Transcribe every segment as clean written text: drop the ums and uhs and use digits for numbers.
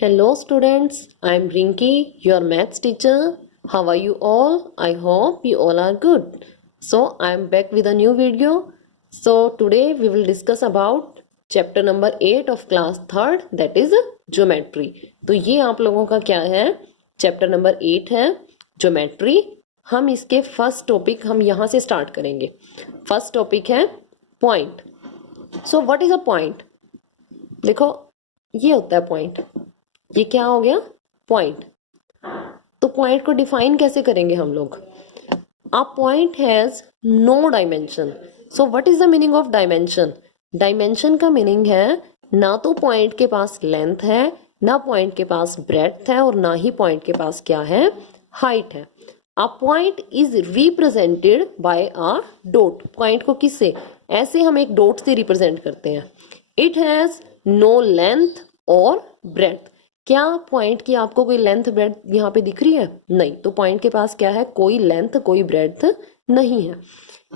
Hello students, I am Rinky, your maths teacher. How are you all? I hope you all are good. So I am back with a new video. So today we will discuss about chapter number 8 of class 3rd, that is geometry. तो ये आप लोगों का क्या है? Chapter number 8 है geometry. हम इसके फर्स्ट टॉपिक हम यहाँ से स्टार्ट करेंगे. फर्स्ट टॉपिक है point. So what is a point? देखो ये होता है पॉइंट. ये क्या हो गया? पॉइंट. तो पॉइंट को डिफाइन कैसे करेंगे हम लोग? A point has no dimension. So what is the meaning of dimension? Dimension का मीनिंग है ना तो पॉइंट के पास लेंथ है, ना पॉइंट के पास ब्रेड्थ है, और ना ही पॉइंट के पास क्या है? हाइट है. अ point is represented by a dot. Point को किससे? ऐसे हम एक डॉट से रिप्रेजेंट करते हैं. इट हैज नो लेंथ और ब्रेड्थ. क्या पॉइंट की आपको कोई लेंथ ब्रेड्थ यहाँ पे दिख रही है? नहीं. तो पॉइंट के पास क्या है? कोई लेंथ कोई ब्रेड्थ नहीं है.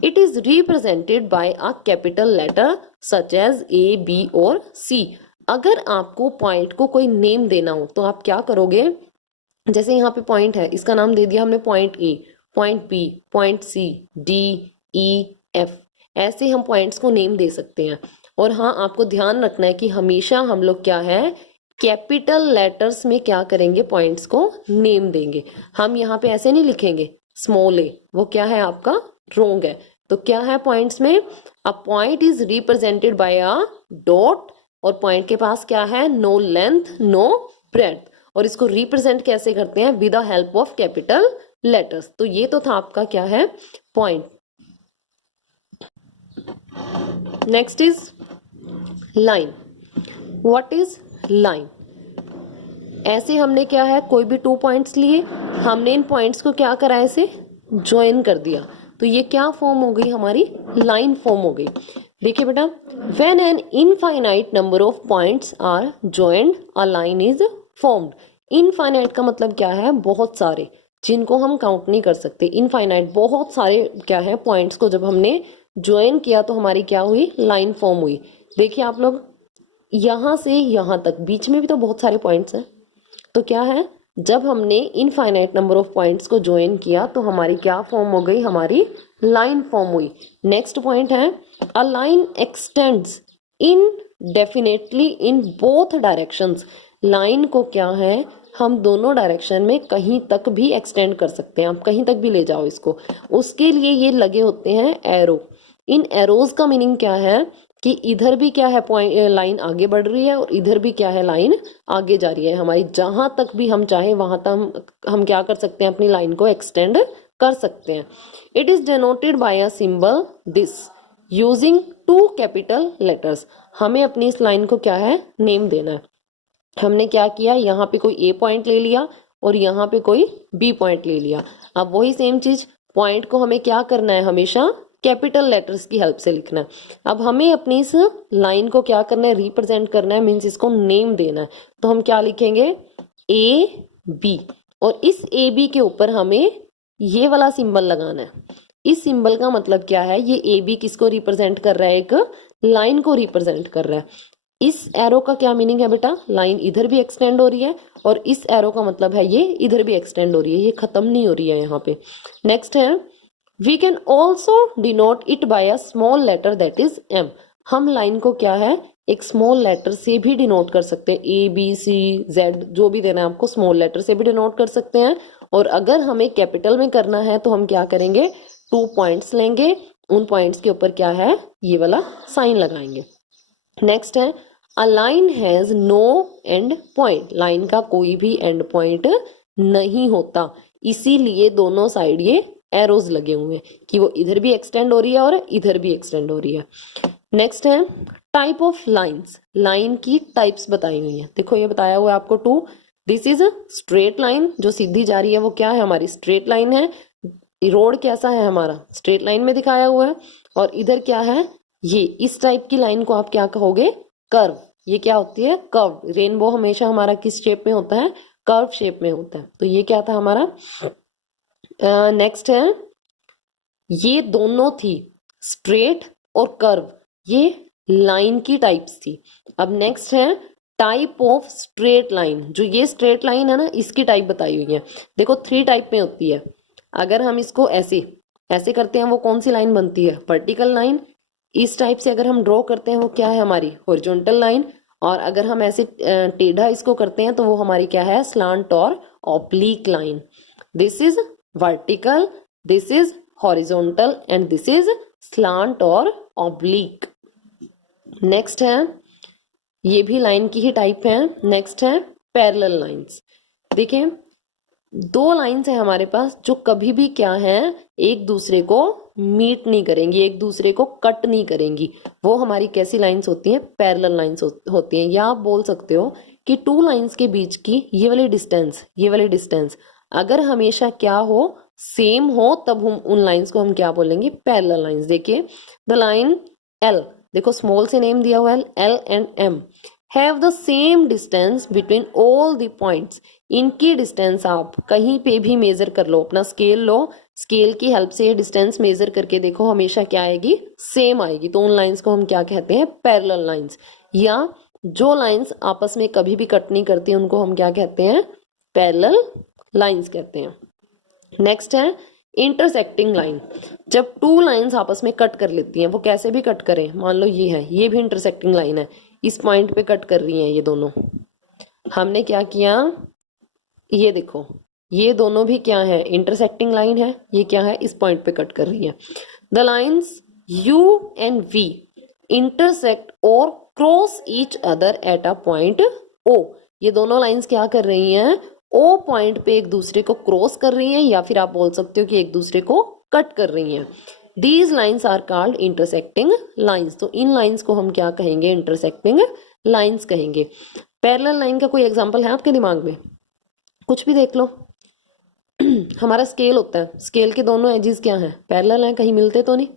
It is represented by a capital letter such as A, B और सी. अगर आपको पॉइंट को कोई नेम देना हो तो आप क्या करोगे? जैसे यहाँ पे पॉइंट है, इसका नाम दे दिया हमने point A, point B, point C, D, E, F. ऐसे हम पॉइंट्स को नेम दे सकते हैं. और हाँ, आपको ध्यान रखना है कि हमेशा हम लोग क्या है, कैपिटल लेटर्स में क्या करेंगे? पॉइंट्स को नेम देंगे. हम यहाँ पे ऐसे नहीं लिखेंगे स्मॉल ए, वो क्या है आपका? रोंग है. तो क्या है पॉइंट्स में? A point is represented by a dot, और पॉइंट के पास क्या है? No length no breadth. और इसको रिप्रेजेंट कैसे करते हैं? With the help of capital letters. तो ये तो था आपका क्या है? Point. Next is line. What is line? ऐसे हमने क्या है, कोई भी 2 पॉइंट्स लिए, हमने इन पॉइंट्स को क्या करा? ऐसे ज्वाइन कर दिया. तो ये क्या फॉर्म हो गई? हमारी लाइन फॉर्म हो गई. देखिए बेटा, when an infinite number of points are joined a line is formed. Infinite का मतलब क्या है? बहुत सारे, जिनको हम काउंट नहीं कर सकते. इनफाइनाइट बहुत सारे क्या है पॉइंट्स को जब हमने ज्वाइन किया तो हमारी क्या हुई? लाइन फॉर्म हुई. देखिए आप लोग, यहां से यहां तक बीच में भी तो बहुत सारे पॉइंट्स हैं. तो क्या है, जब हमने इनफाइनाइट नंबर ऑफ पॉइंट्स को ज्वाइन किया तो हमारी क्या फॉर्म हो गई? हमारी लाइन फॉर्म हुई. नेक्स्ट पॉइंट है a line x tends indefinitely in both directions. Line को क्या है, हम दोनों डायरेक्शन में कहीं तक भी एक्सटेंड कर सकते हैं. आप कहीं तक भी ले जाओ इसको. उसके लिए ये लगे होते हैं एरो. इन एरोज का मीनिंग क्या है कि इधर भी क्या है पॉइंट, लाइन आगे बढ़ रही है, और इधर भी क्या है, लाइन आगे जा रही है. हमारी जहां तक भी हम चाहे वहां तक हम क्या कर सकते हैं? अपनी लाइन को एक्सटेंड कर सकते हैं. It is denoted by a symbol this using 2 capital letters. हमें अपनी इस लाइन को क्या है? नेम देना है. हमने क्या किया? यहाँ पे कोई ए पॉइंट ले लिया और यहाँ पे कोई बी पॉइंट ले लिया. अब वही सेम चीज, पॉइंट को हमें क्या करना है? हमेशा कैपिटल लेटर्स की हेल्प से लिखना है. अब हमें अपनी इस लाइन को क्या करना है? रिप्रेजेंट करना है, मीन्स इसको नेम देना है. तो हम क्या लिखेंगे? A B. और इस ए बी के ऊपर हमें ये वाला सिंबल लगाना है. इस सिंबल का मतलब क्या है? ये ए बी किसको रिप्रेजेंट कर रहा है? एक लाइन को रिप्रेजेंट कर रहा है. इस एरो का क्या मीनिंग है बेटा? लाइन इधर भी एक्सटेंड हो रही है, और इस एरो का मतलब है ये इधर भी एक्सटेंड हो रही है, ये खत्म नहीं हो रही है यहाँ पे. नेक्स्ट है we can also denote it by a small letter that is m. हम लाइन को क्या है? एक स्मॉल लेटर से भी डिनोट कर सकते हैं. ए बी सी जेड जो भी देना है आपको, स्मॉल लेटर से भी डिनोट कर सकते हैं. और अगर हमें कैपिटल में करना है तो हम क्या करेंगे? 2 पॉइंट्स लेंगे, उन पॉइंट्स के ऊपर क्या है? ये वाला साइन लगाएंगे. नेक्स्ट है a line has no end point. Line का कोई भी एंड पॉइंट नहीं होता, इसीलिए दोनों साइड ये एरोज लगे हुए हैं कि वो इधर भी एक्सटेंड हो रही है और इधर भी एक्सटेंड हो रही है. नेक्स्ट है टाइप ऑफ लाइंस. लाइन की टाइप्स बताई हुई है. देखो ये बताया हुआ है आपको 2. दिस इज स्ट्रेट लाइन, जो सीधी जा रही है वो क्या है? हमारी स्ट्रेट लाइन है. रोड कैसा है? हमारा स्ट्रेट लाइन में दिखाया हुआ है. और इधर क्या है? ये इस टाइप की लाइन को आप क्या कहोगे? कर्व. ये क्या होती है? कर्व. रेनबो हमेशा हमारा किस शेप में होता है? कर्व शेप में होता है. तो ये क्या था हमारा? नेक्स्ट है ये दोनों थी स्ट्रेट और कर्व, ये लाइन की टाइप्स थी. अब नेक्स्ट है टाइप ऑफ स्ट्रेट लाइन, जो ये स्ट्रेट लाइन है ना इसकी टाइप बताई हुई है। देखो 3 टाइप में होती है। अगर हम इसको ऐसे ऐसे करते हैं वो कौन सी लाइन बनती है, वर्टिकल लाइन। इस टाइप से अगर हम ड्रॉ करते हैं वो क्या है हमारी हॉरिजॉन्टल लाइन। और अगर हम ऐसे टेढ़ा इसको करते हैं तो वो हमारी क्या है, स्लांट और oblique line. This is vertical, this is horizontal and this is slant और ऑब्लिक। नेक्स्ट है, ये भी लाइन की ही टाइप है। नेक्स्ट है पैरेलल लाइंस। देखिए 2 लाइंस है हमारे पास जो कभी भी क्या है, एक दूसरे को मीट नहीं करेंगी, एक दूसरे को कट नहीं करेंगी। वो हमारी कैसी लाइंस होती हैं, पैरेलल लाइंस होती हैं। या आप बोल सकते हो कि 2 लाइंस के बीच की ये वाली डिस्टेंस अगर हमेशा क्या हो, सेम हो, तब हम उन लाइंस को हम क्या बोलेंगे, पैरेलल लाइंस। देखिए द लाइन एल, देखो स्मॉल से नेम दिया हुआ है, L and M have the same distance between all the points. इनकी डिस्टेंस आप कहीं पे भी मेजर कर लो, अपना स्केल लो, स्केल की हेल्प से डिस्टेंस मेजर करके देखो, हमेशा क्या आएगी, सेम आएगी। तो उन लाइंस को हम क्या कहते हैं, पैरेलल लाइंस। या जो लाइंस आपस में कभी भी कट नहीं करती उनको हम क्या कहते हैं, पैरेलल लाइंस कहते हैं। नेक्स्ट है इंटरसेक्टिंग लाइन। जब 2 लाइंस आपस में कट कर लेती हैं, वो कैसे भी कट करें, मान लो ये है, ये भी इंटरसेक्टिंग लाइन है, इस पॉइंट पे कट कर रही हैं ये दोनों। हमने क्या किया, ये देखो ये दोनों भी क्या है, इंटरसेक्टिंग लाइन है। ये क्या है, इस पॉइंट पे कट कर रही है। The lines U and V intersect और cross each other at a point O। ये दोनों लाइंस क्या कर रही हैं, O पॉइंट पे एक दूसरे को क्रॉस कर रही हैं, या फिर आप बोल सकते हो कि एक दूसरे को कट कर रही हैं। These lines are called intersecting lines। तो इन लाइंस को हम क्या कहेंगे, इंटरसेक्टिंग लाइंस कहेंगे। पैरेलल लाइन का कोई एग्जांपल है आपके दिमाग में, कुछ भी देख लो। हमारा स्केल होता है, स्केल के दोनों एजेस क्या हैं, पैरेलल हैं, कहीं मिलते तो नहीं।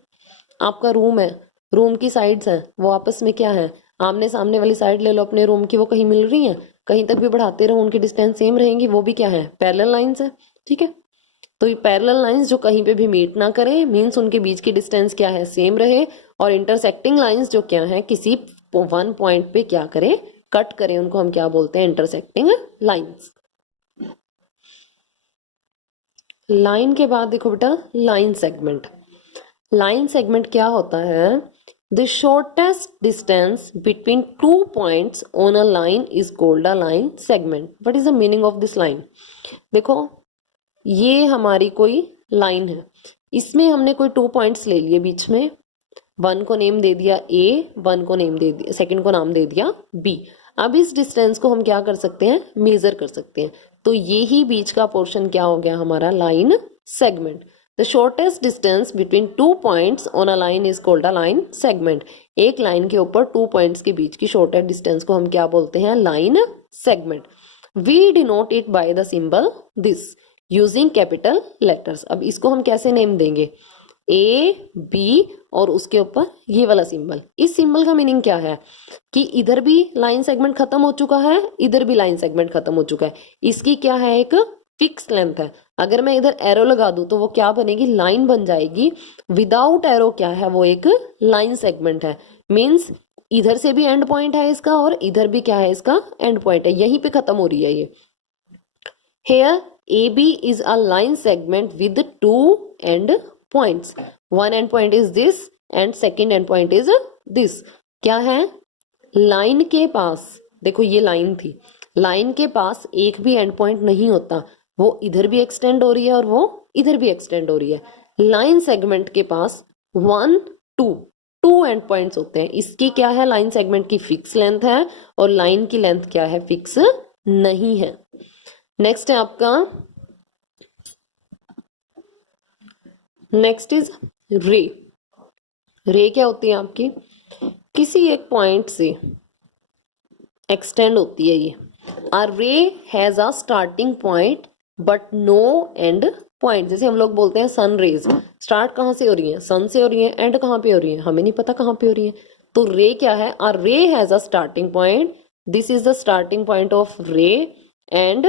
आपका रूम है, रूम की साइड्स हैं, वो आपस में क्या है, आमने सामने वाली साइड ले लो अपने रूम की, वो कहीं मिल रही हैं, कहीं तक भी बढ़ाते रहो उनकी डिस्टेंस सेम रहेंगी, वो भी क्या है, पैरेलल लाइंस है। ठीक है, तो ये पैरेलल लाइंस जो कहीं पे भी मीट ना करें, मींस उनके बीच की डिस्टेंस क्या है, सेम रहे। और इंटरसेक्टिंग लाइंस जो क्या है, किसी 1 पॉइंट पे क्या करें, कट करें, उनको हम क्या बोलते हैं, इंटरसेक्टिंग लाइंस। लाइन के बाद देखो बेटा लाइन सेगमेंट। लाइन सेगमेंट क्या होता है, the shortest distance between 2 points on a line is called a line segment. What is the meaning of this line. देखो ये हमारी कोई लाइन है, इसमें हमने कोई 2 पॉइंट्स ले लिए बीच में, 1 को नेम दे दिया A, 1 को नेम दे दिया, सेकंड को नाम दे दिया B। अब इस डिस्टेंस को हम क्या कर सकते हैं, मेजर कर सकते हैं। तो ये ही बीच का पोर्शन क्या हो गया हमारा, line segment. The shortest distance between 2 points on a line is called a line segment. एक लाइन के ऊपर 2 पॉइंट्स के बीच की शॉर्टेस्ट डिस्टेंस को हम क्या बोलते हैं, line segment. We denote it by the symbol this using capital letters. अब इसको हम कैसे नेम देंगे, A, B और उसके ऊपर ये वाला सिंबल। इस सिंबल का मीनिंग क्या है कि इधर भी लाइन सेगमेंट खत्म हो चुका है, इधर भी लाइन सेगमेंट खत्म हो चुका है। इसकी क्या है, एक फिक्स लेंथ है। अगर मैं इधर एरो लगा दूं तो वो क्या बनेगी, लाइन बन जाएगी। विदाउट एरो क्या है, वो एक लाइन सेगमेंट है। मीन्स इधर से भी एंड पॉइंट है इसका, और इधर भी क्या है, इसका एंड पॉइंट है, यहीं पे खत्म हो रही है ये। Here AB is a line segment with 2 end points. One end point is this and second end point is this. क्या है, लाइन के पास, देखो ये लाइन थी, लाइन के पास एक भी एंड पॉइंट नहीं होता, वो इधर भी एक्सटेंड हो रही है और वो इधर भी एक्सटेंड हो रही है। लाइन सेगमेंट के पास 1, 2 एंड पॉइंट्स होते हैं। इसकी क्या है, लाइन सेगमेंट की फिक्स लेंथ है, और लाइन की लेंथ क्या है, फिक्स नहीं है। नेक्स्ट है आपका, नेक्स्ट इज रे। रे क्या होती है आपकी, किसी एक पॉइंट से एक्सटेंड होती है ये। A ray has a starting point but no end point. जैसे हम लोग बोलते हैं सन रेज स्टार्ट कहाँ से हो रही है, सन से हो रही है, एंड कहाँ पे हो रही है, हमें नहीं पता कहाँ पे हो रही है। तो रे क्या है, a ray has a starting point, this is the starting point of ray and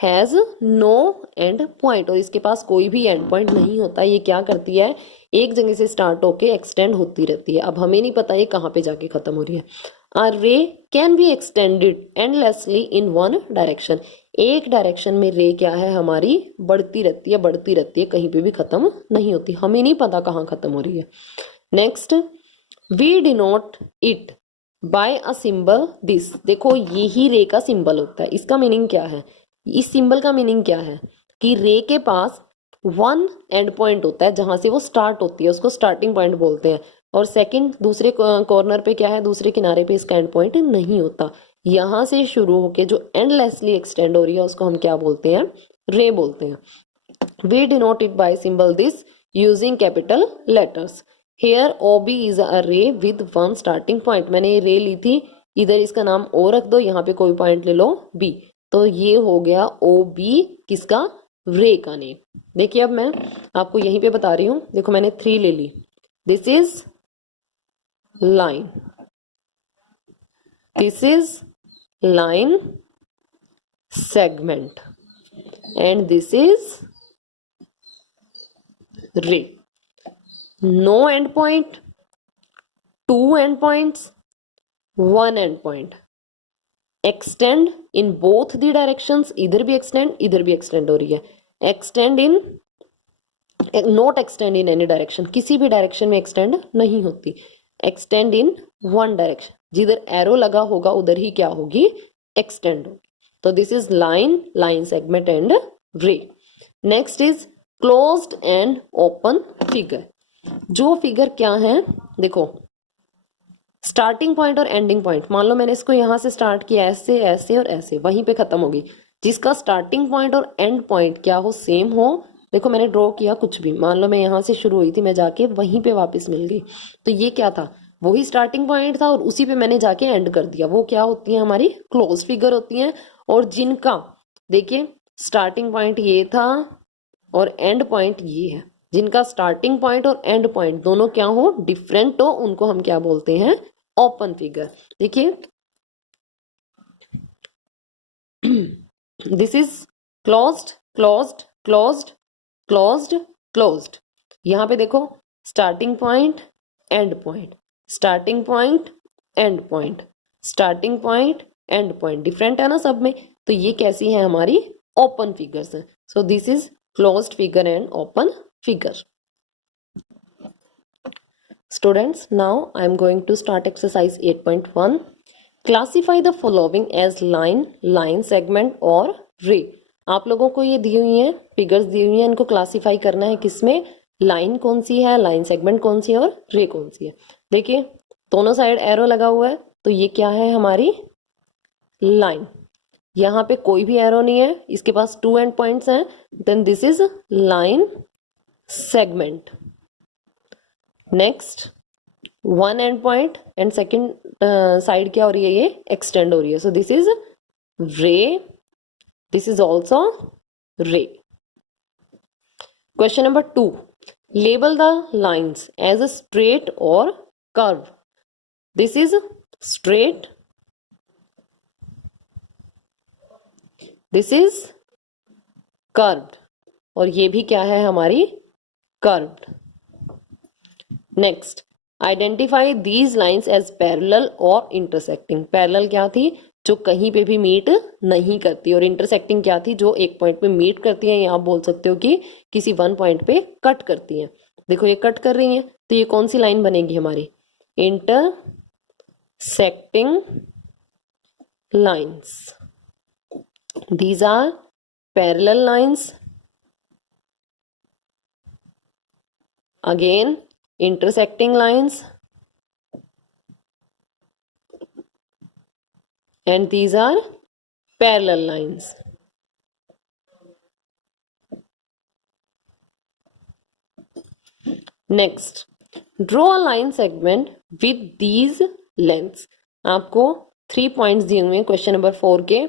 has no end point. और इसके पास कोई भी एंड पॉइंट नहीं होता। ये क्या करती है, एक जगह से स्टार्ट होके एक्सटेंड होती रहती है। अब हमें नहीं पता ये कहाँ पे जाके खत्म हो रही है। अ रे can be extended endlessly in one direction. एक डायरेक्शन में रे क्या है हमारी, बढ़ती रहती है, कहीं पे भी खत्म नहीं होती, हमें नहीं पता कहाँ खत्म हो रही है। Next, we denote it by a symbol this. देखो यही रे का सिंबल होता है। इसका मीनिंग क्या है, इस सिंबल का मीनिंग क्या है कि रे के पास वन एंड पॉइंट होता है जहां से वो स्टार्ट होती है, उसको स्टार्टिंग पॉइंट बोलते हैं। और सेकंड दूसरे कॉर्नर पे क्या है, दूसरे किनारे पे इसका एंड पॉइंट नहीं होता। यहां से शुरू होके जो एंडलेसली एक्सटेंड हो रही है उसको हम क्या बोलते हैं, रे बोलते हैं। We denote it by symbol this using capital letters. Here OB is a ray with one starting point. मैंने ये रे ली थी, इधर इसका नाम O रख दो, यहाँ पे कोई पॉइंट ले लो B, तो ये हो गया OB किसका, रे का नेम। देखिए अब मैं आपको यहीं पे बता रही हूँ, देखो मैंने 3 ले ली। This is line, this is line segment, and this is ray. No end point, 2 end points, 1 end point, extend in both the directions, इधर भी एक्सटेंड इधर भी एक्सटेंड हो रही है। Extend in, not extend in any direction, किसी भी direction में एक्सटेंड नहीं होती। एक्सटेंड इन वन डायरेक्शन, जिधर एरो लगा होगा उधर ही क्या होगी, एक्सटेंड होगी। तो this is line, line segment and रे। Next is closed end open figure. जो फिगर क्या है, देखो स्टार्टिंग पॉइंट और एंडिंग पॉइंट, मान लो मैंने इसको यहां से स्टार्ट किया ऐसे ऐसे और ऐसे, वहीं पे खत्म होगी। जिसका स्टार्टिंग पॉइंट और एंड पॉइंट क्या हो, सेम हो। देखो मैंने ड्रॉ किया कुछ भी, मान लो मैं यहां से शुरू हुई थी, मैं जाके वहीं पे वापस मिल गई, तो ये क्या था, वही स्टार्टिंग पॉइंट था और उसी पे मैंने जाके एंड कर दिया। वो क्या होती है, हमारी क्लोज फिगर होती है। और जिनका देखिए स्टार्टिंग पॉइंट ये था और एंड पॉइंट ये है, जिनका स्टार्टिंग पॉइंट और एंड पॉइंट दोनों क्या हो, डिफरेंट हो, उनको हम क्या बोलते हैं, ओपन फिगर। देखिए this is closed closed closed closed closed. यहां पे देखो starting point and point, starting point and point, starting point and point, different है ना सब में। तो ये कैसी है, हमारी ओपन फिगर्स है। So this is closed figure and open figure. Students, now I am going to start exercise 8.1. Classify the following as line, line segment और ray. आप लोगों को ये दी हुई है, फिगर्स दी हुई है, इनको क्लासीफाई करना है किसमें, लाइन कौन सी है, लाइन सेगमेंट कौन सी है और रे कौन सी है। देखिए दोनों साइड एरो लगा हुआ है, तो ये क्या है, हमारी लाइन। यहाँ पे कोई भी एरो नहीं है, इसके पास 2 एंड पॉइंट्स हैं, then this is line segment. Next 1 end point and second side क्या हो रही है, ये एक्सटेंड हो रही है। So this is ray, this is also ray. Question number 2, label the lines as a straight और curve. This is straight, this is curved, और ये भी क्या है, हमारी curved. Next, identify these lines as parallel और इंटरसेक्टिंग। पैरेलल क्या थी, जो कहीं पे भी मीट नहीं करती, और इंटरसेक्टिंग क्या थी, जो एक पॉइंट पे मीट करती है, या आप बोल सकते हो कि किसी वन पॉइंट पे कट करती है। देखो ये कट कर रही है, तो ये कौन सी लाइन बनेगी हमारी, intersecting lines. These are parallel lines, again intersecting lines, and these are parallel lines. Next, draw a line segment with these lengths. आपको 3 पॉइंट्स दिए हुए हैं क्वेश्चन नंबर 4 के।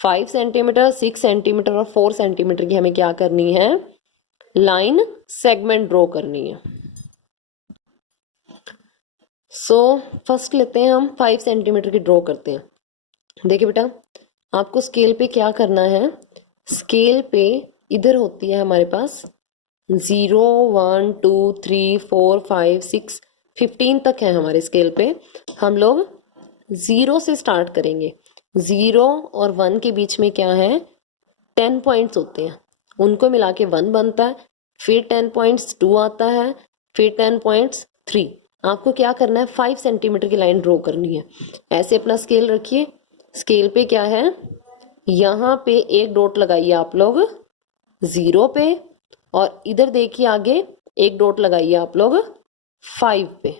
5 सेंटीमीटर, 6 सेंटीमीटर और 4 सेंटीमीटर की हमें क्या करनी है, लाइन सेगमेंट ड्रॉ करनी है। सो फर्स्ट लेते हैं हम 5 सेंटीमीटर की ड्रॉ करते हैं। देखिए बेटा, आपको स्केल पे क्या करना है, स्केल पे इधर होती है हमारे पास 0 1 2 3 4 5 6 15 तक है हमारे स्केल पे। हम लोग जीरो से स्टार्ट करेंगे। 0 और 1 के बीच में क्या है, 10 पॉइंट्स होते हैं, उनको मिला के 1 बनता है, फिर 10 पॉइंट्स 2 आता है, फिर 10 पॉइंट्स 3। आपको क्या करना है, 5 सेंटीमीटर की लाइन ड्रॉ करनी है। ऐसे अपना स्केल रखिए, स्केल पे क्या है, यहाँ पे एक डॉट लगाइए आप लोग 0 पे, और इधर देखिए आगे एक डॉट लगाइए आप लोग 5 पे।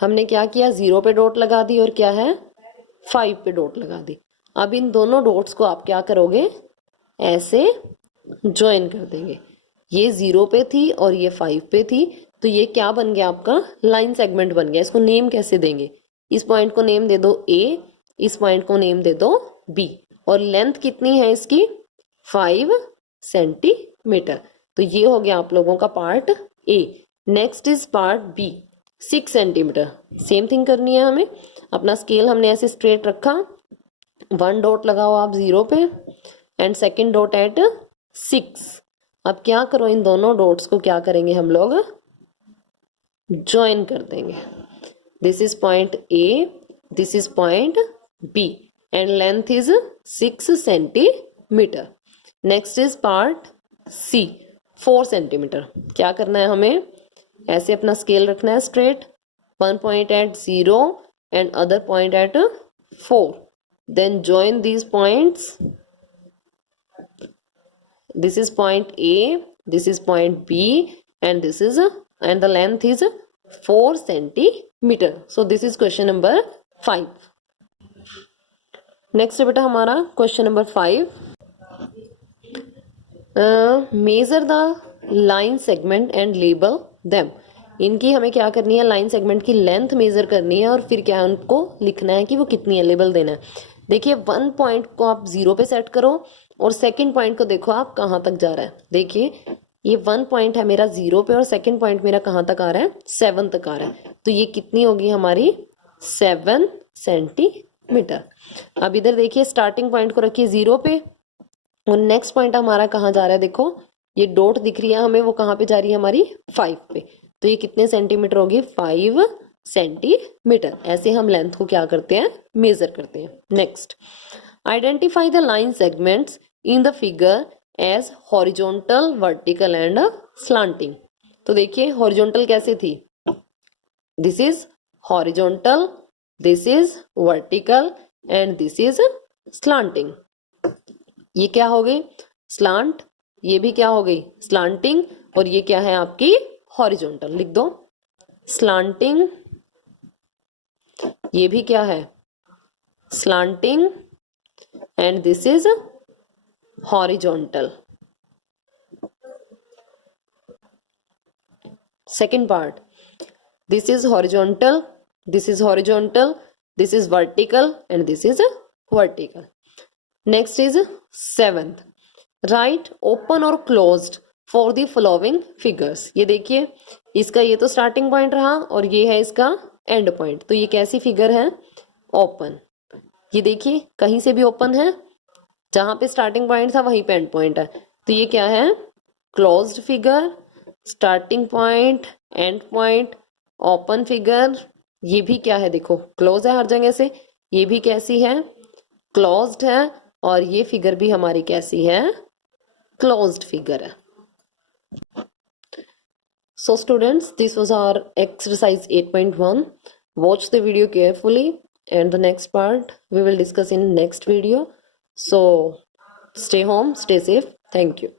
हमने क्या किया, 0 पे डॉट लगा दी और क्या है, 5 पे डॉट लगा दी। अब इन दोनों डॉट्स को आप क्या करोगे, ऐसे ज्वाइन कर देंगे। ये 0 पे थी और ये 5 पे थी, तो ये क्या बन गया, आपका लाइन सेगमेंट बन गया। इसको नेम कैसे देंगे, इस पॉइंट को नेम दे दो A, इस पॉइंट को नेम दे दो B, और लेंथ कितनी है इसकी, 5 सेंटीमीटर। तो ये हो गया आप लोगों का part A। Next is part B, 6 centimetre. Same thing करनी है हमें, अपना स्केल हमने ऐसे स्ट्रेट रखा, 1 डॉट लगाओ आप 0 पे एंड सेकेंड डॉट एट 6। अब क्या करो, इन दोनों डॉट्स को क्या करेंगे हम लोग, ज्वाइन कर देंगे। This is point A, this is point B and length is 6 centimetre. Next is part C, 4 centimetre. क्या करना है हमें, ऐसे अपना स्केल रखना है straight, 1 point at 0 and other point at 4, then join these points. This is point A, this is point B, and this is and the length is 4 centimeter. So this is question number 5. Next है बेटा हमारा question number 5. Measure the line segment and label them. इनकी हमें क्या करनी है, line segment की length major करनी है और फिर क्या उनको लिखना है कि वो कितनी है, लेबल देना है। देखिए 1 पॉइंट को आप 0 पे सेट करो और सेकंड पॉइंट को देखो आप कहाँ तक जा रहा है। देखिए ये 1 पॉइंट है मेरा 0 पे और सेकंड पॉइंट मेरा कहाँ तक आ रहा है, 7 तक आ रहा है। तो ये कितनी होगी हमारी, 7 सेंटीमीटर। अब इधर देखिए स्टार्टिंग पॉइंट को रखिए 0 पे और नेक्स्ट पॉइंट हमारा कहाँ जा रहा है, देखो ये डॉट दिख रही है हमें, वो कहाँ पे जा रही है हमारी, 5 पे। तो ये कितने सेंटीमीटर होगी, 5 सेंटीमीटर। ऐसे हम लेंथ को क्या करते हैं, मेजर करते हैं। Next, identify the line segments in the figure as horizontal, vertical and slanting. तो देखिए हॉरिजॉन्टल कैसे थी, this is horizontal, this is vertical and this is slanting. ये क्या हो गई, स्लांट, ये भी क्या हो गई, स्लांटिंग, और ये क्या है आपकी हॉरिजॉन्टल। लिख दो स्लांटिंग, ये भी क्या है slanting, and this is horizontal. Second part, this is horizontal, this is horizontal, this is vertical and this is vertical. Next is 7th, write open और closed for the following figures. ये देखिए इसका ये तो स्टार्टिंग पॉइंट रहा और ये है इसका एंड पॉइंट। तो ये कैसी फिगर है, ओपन। ये देखिए कहीं से भी ओपन है, जहां पे स्टार्टिंग पॉइंट था वहीं पे एंड पॉइंट है। तो ये क्या है, closed figure, starting point, and point, open figure. ये भी क्या है, देखो क्लोज है हर जगह से, ये भी कैसी है, क्लोज्ड है, और ये फिगर भी हमारी कैसी है, क्लोज्ड फिगर है। So students, this was our exercise 8.1. Watch the video carefully and the next part we will discuss in next video. So stay home, stay safe. Thank you.